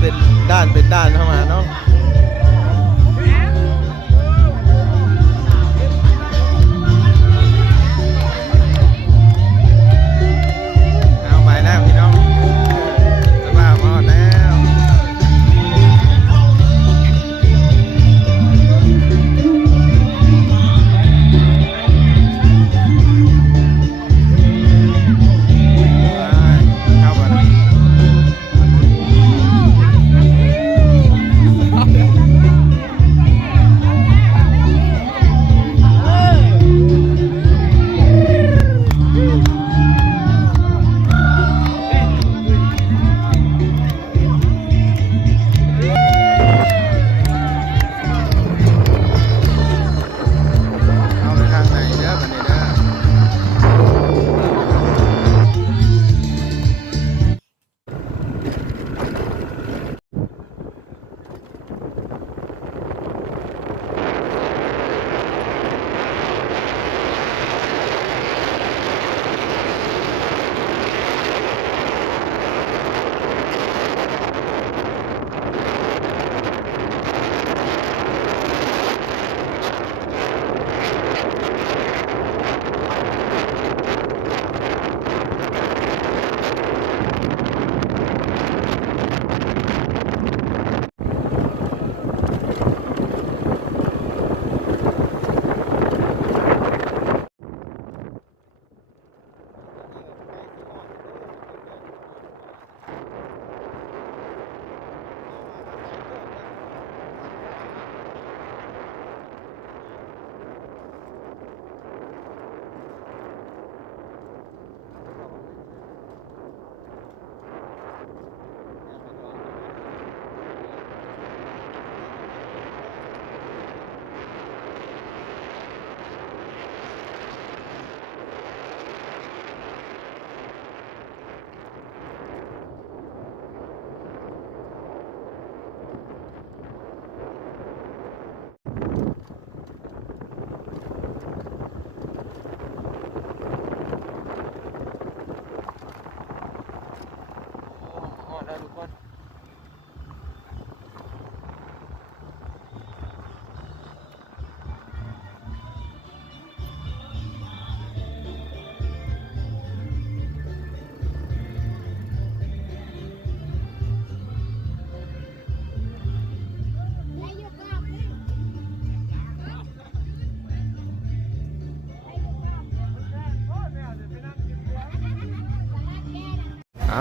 เป็นด้านเข้ามาเนาะเอาไปแล้วพี่น้องจะบ้าพอแล้ว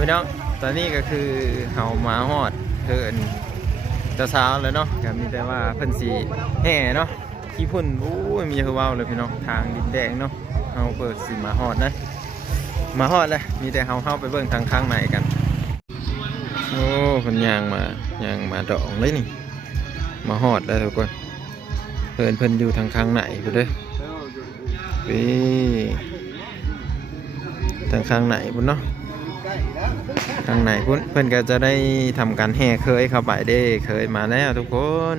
พี่น้องตอนนี้ก็คือเฮามาฮอดเพิ่นเจ้าสาวเลยเนาะก็มีแต่ว่าเพิ่นสีแห่เนาะขี้พุ่นอู้ยมีคือว้าวเลยพี่น้องทางดินแดงเนาะเฮาเปิดสิมาฮอดนะมาฮอดเลยมีแต่เฮาไปเบิ่งทางข้างในกันโอ้เพิ่นย่างมาดองเลยนี่มาฮอดแล้วทุกคนเพิ่นอยู่ทางข้างในพุ่นเด้อทางข้างในพุ่นเนาะทางไหนเพื่อนก็จะได้ทำการแห่เคยเข้าไปได้เคยมาแล้วทุกคน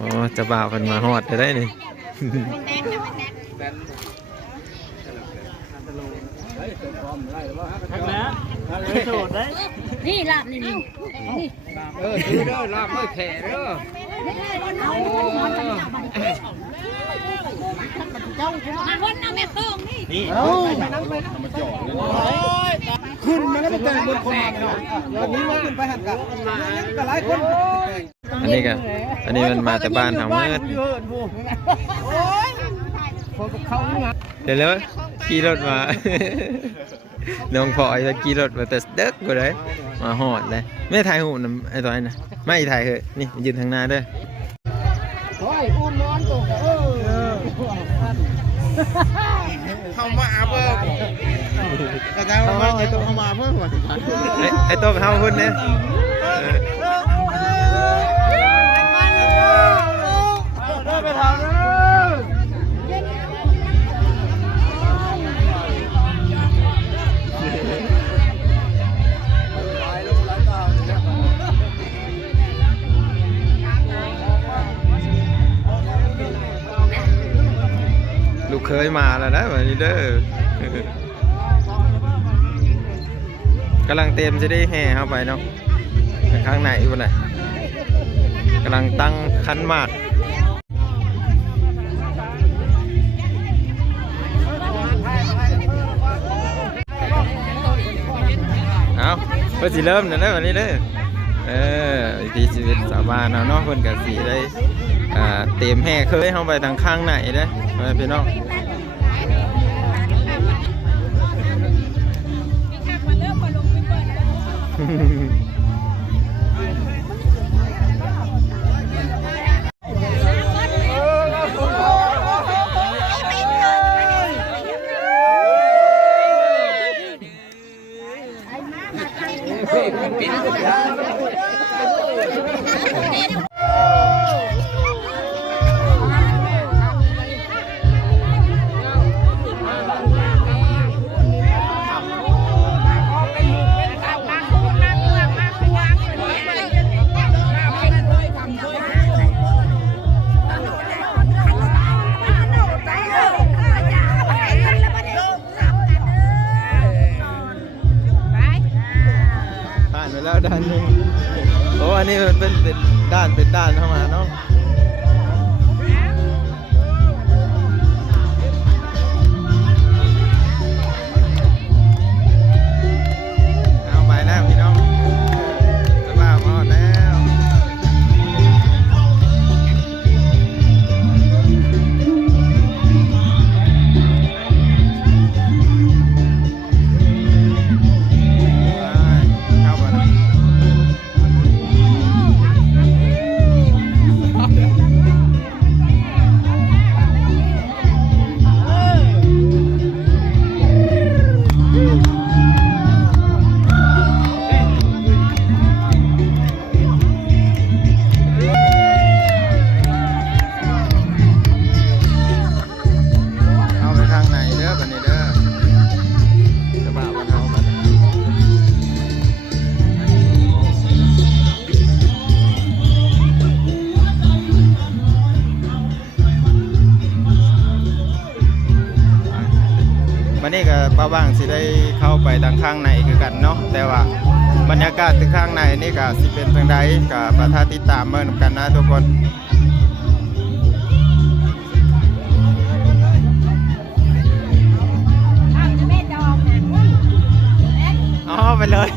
อ๋อจะบ่าวกันมาฮอดจะได้นี่นี่ลาบนี่นี่ซื้อเด้อลาบไม่แผ่เด้อมาคนน้ำแม่ต้งนี่ขึ้นมาแล้วแต่บนคนวันนี้มาขึ้นไปหันกันแต่หลายคนอันนี้มันมาแต่บ้านทางมืดเดี๋ยวเลยขี่รถมาน้องพลอยจะขี่รถมาแต่เด็กกูเลยมาหอดเลยไม่ถ่ายหูนะไอ้ตัวนั้นนะไม่ถ่ายเหอะนี่ยืนทางหน้าด้วยเข้ามาเพิ่มกระจายมาไอ้ตัวเข้ามาเพิ่มไอ้ตัวเข้าพุ่นเนี่ยไปทำลูกเคย ยมาแล้วนะวันนี้เด้อกำลังเต็มจะได้แห่เข้าไปเนาะข้างในวันไหนกำลังตั้งคันหมากเอาเพื่อสิเริ่มนะได้วันนี้เด้อวิถีชีวิตชาวบ้านเนาะเพิ่นก็สิได้เต็มแห่เคยเข้าไปทางข้างไหนเด้อพี่น้องแล้วด้านนึงโอ้อันนี้มันเป็นด้านเข้ามาเนาะเอาไปแล้วพี่น้องจะบ้าพอแล้ววันนี้ก็ป้าว่างสิได้เข้าไปทางข้างในคือกันเนาะแต่ว่าบรรยากาศที่ข้างในนี่ก็สิเป็นทางใดกับประทาติดตามเมื่อกันนะทุกคนอ๋อไปเลย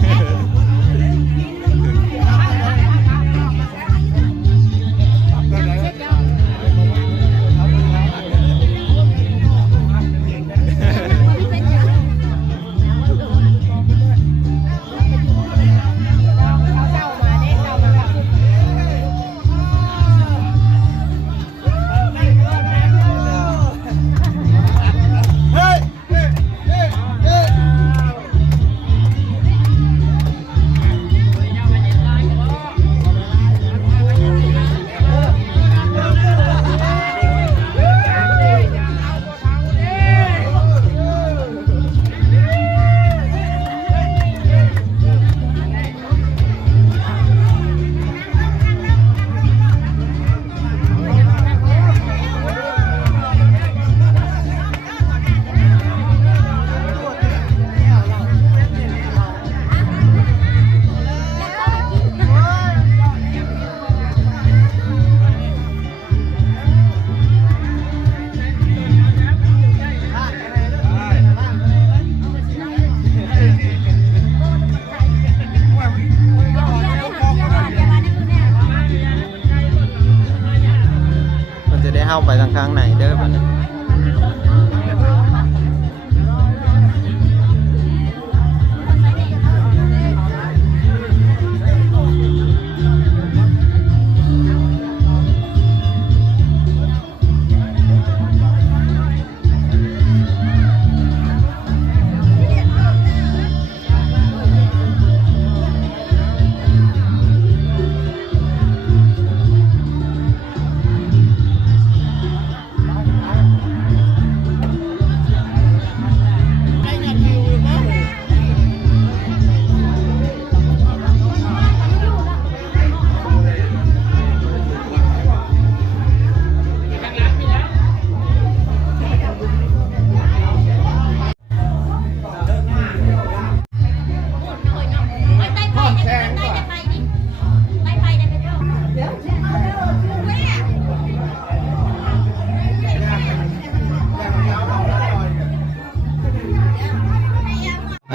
เข้าไปทางข้างไหนเด้อบัดนี้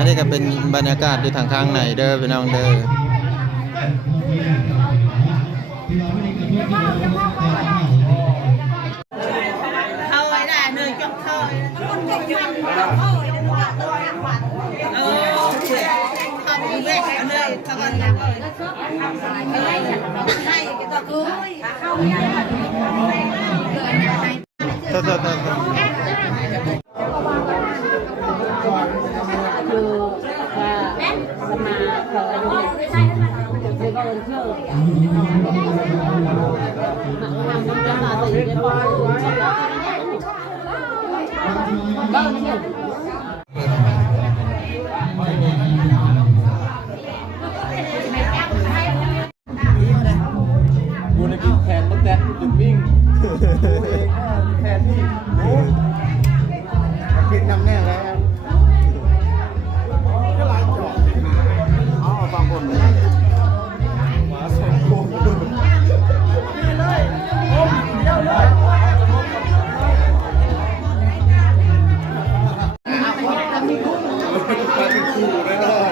นนี้ก็เป็นบรรยากาศอยู่ทางข้างในเด้อพี่น้องเด้อ เข้าไว้ได้เนยจงเข้าเออเข้าไปเว้ยเอาเลยเข้ากันนะให้ก็คือเข้าไม่ได้โทษคือว่าสมาเขาอายุคือก็เป็นเชื่อทำจะมาตัวอยู่ในบ้านบ้านเนี่ย กูในพี่แขนมันแตะจุดวิ่งกูเองแขนพี่คิดนำแน่แล้วก็หลายจอกเอาบางคนมาสองคนนี่เลยโอ้เดี๋ยวเลยมาเป็นคู่เลยเนาะ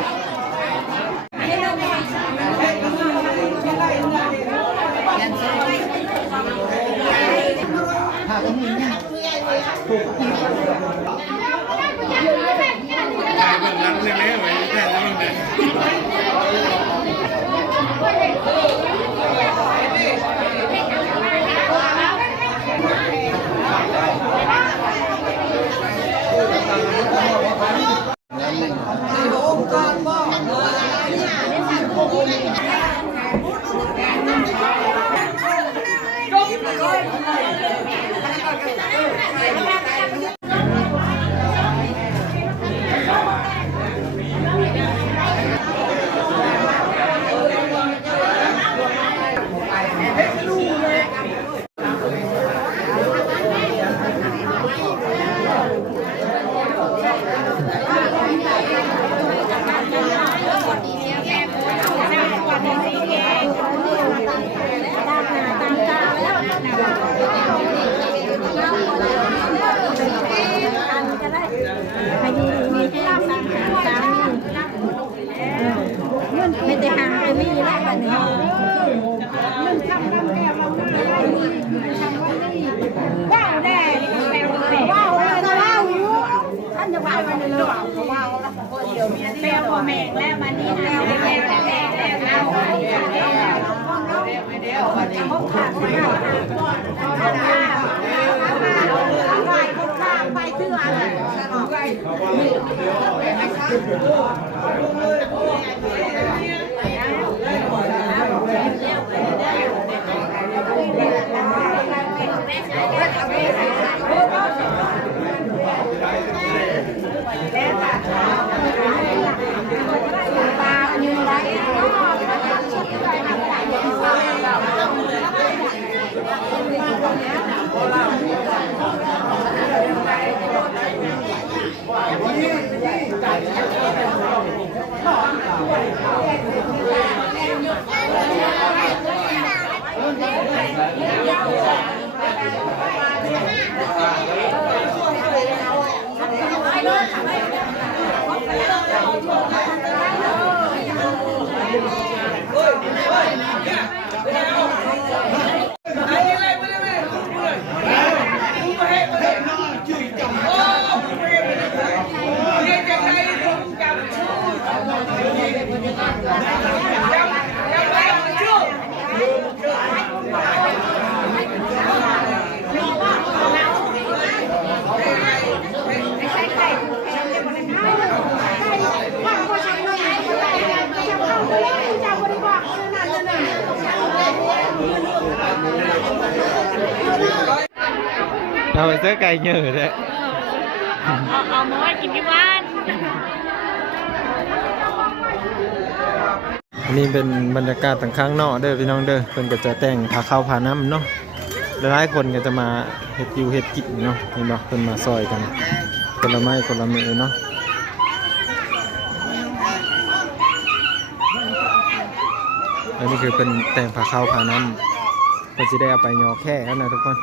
ไม่ได้ห่างไปไม่ได้แบบนี้ว้าวแน่ว้าวว้าวอยู่ท่านจะว้าวไปเลยว้าวแล้วคนเดียวมีแมวพ่อแม่แล้วมันนี่นะแม่แล้ววันนี้เขาขาดไปเชื่ออะไรเราไปเสื้อไก่เหนื่อยเลย เอามาไว้กินที่บ้าน อันนี้เป็นบรรยากาศทางข้างนอกเด้อพี่น้องเด้อเพิ่นก็จะแต่งพาเข้าพาน้ำเนาะหลายคนก็จะมาเฮ็ดอยู่เฮ็ดกินเนาะเห็นบ่เพิ่นมาซอยกันคนละไม้คนละมือเนาะอันนี้คือเป็นแต่งพาเข้าพาน้ำเพิ่นสิได้เอาไปยอแค่แล้วนะทุกคน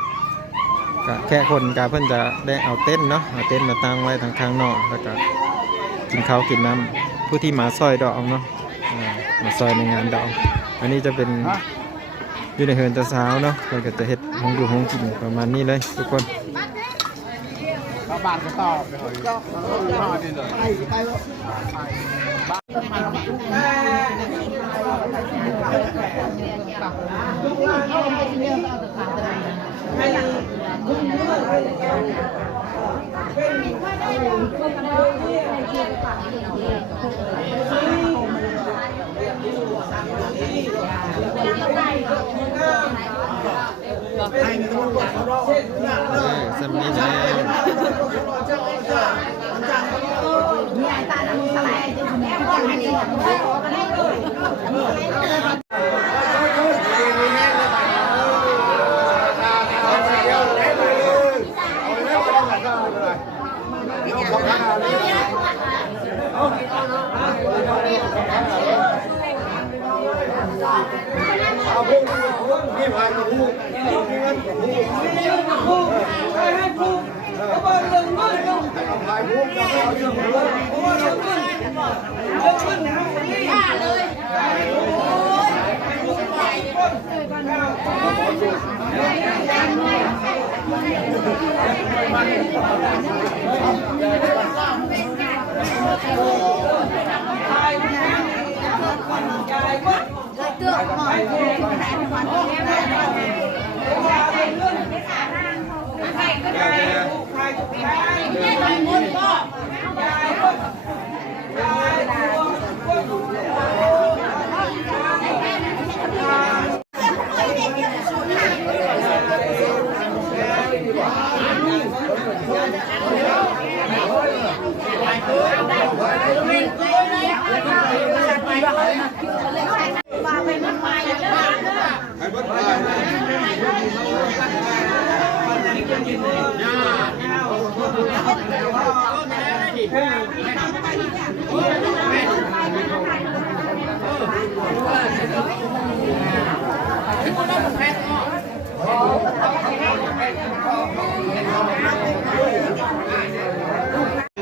ก็แค่คนก็เพิ่นจะได้เอาเต้นเนาะเอาเต้นมาตั้งไว้ทางข้างนอกแล้วก็ กินข้าวกินน้ำผู้ที่มาซอยดอกเนาะมาซอยในงานดอกอันนี้จะเป็นอยู่ในเฮือนเจ้าสาวเนาะเราก็จะเฮ็ดห้องอยู่ห้องกินประมาณนี้เลยทุกคน บ้านก็ตอบเลยก็มาดีเลยสำนีเลย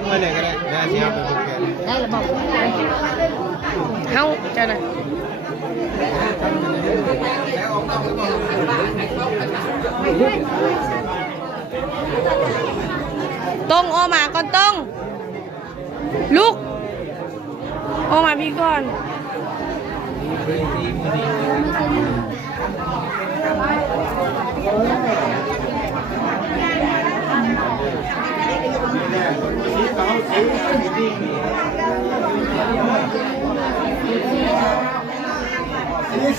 ไม่เลยก็ได้ได้สิครับเป็นผู้แทน ได้ระบบเฮาเจ้าน่ะต้องออกมาก่อนต้องลุกออกมาพี่ก่อน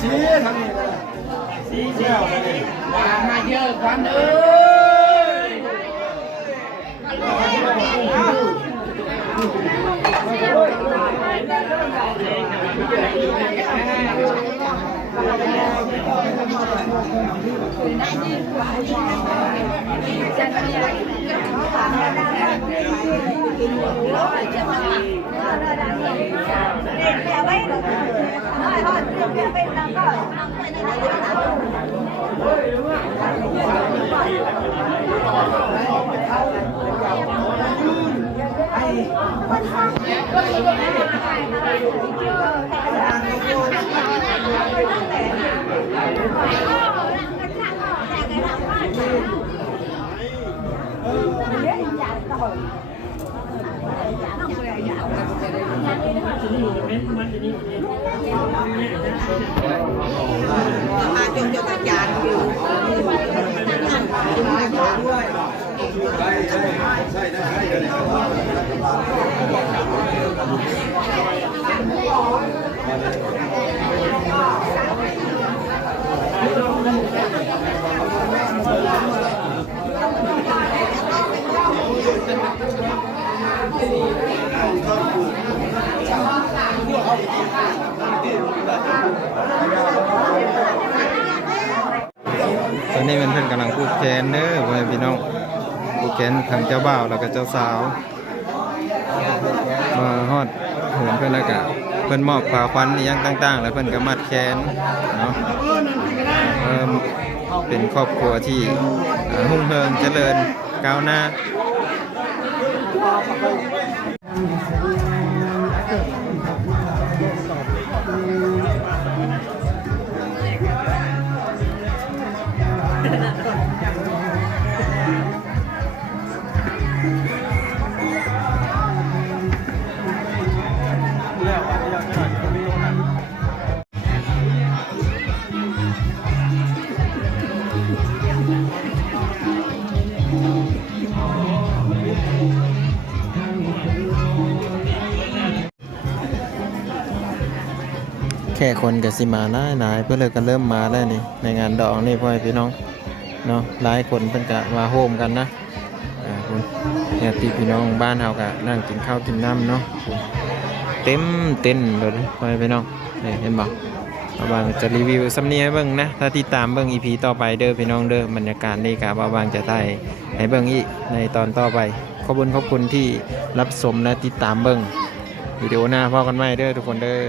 สีทำนี่สีเชี่ยวเลยมาเยอะควันเอ้ยมาจนอาจารย์อยู่ตอนนี้มันเพิ่นกำลังพูดแคนเด้อพ่อแม่พี่น้องพูดแคนทางเจ้าบ่าวแล้วก็เจ้าสาวมาฮอดเหินเพิ่นแล้วก็เพิ่นมอบของขวัญอีหยังต่างๆแล้วเพิ่นก็มัดแคนเนาะเป็นครอบครัวที่รุ่งเรืองเจริญก้าวหน้า แค่คนกับสิมาหลายเพื่อเลยก็เริ่มมาได้นี่ในงานดองนี่พ่อพี่น้องเนาะหลายคนเพิ่นก็มาโฮมกันนะคุณญาติพี่น้องบ้านเฮาก็นั่งกินข้าวกินน้ำเนาะเต็มเต็นเลยพ่อพี่น้องนี่เห็นบ่บางจะรีวิวสำเนียงเบิ่งนะถ้าติดตามเบิ่ง EP ต่อไปเด้อพี่น้องเด้อบรรยากาศนี่ก็บางจะถ่ายให้เบิ่งอีกในตอนต่อไปขอบคุณที่รับชมและติดตามเบิ่งวิดีโอหน้าพอกันใหม่เด้อทุกคนเด้อ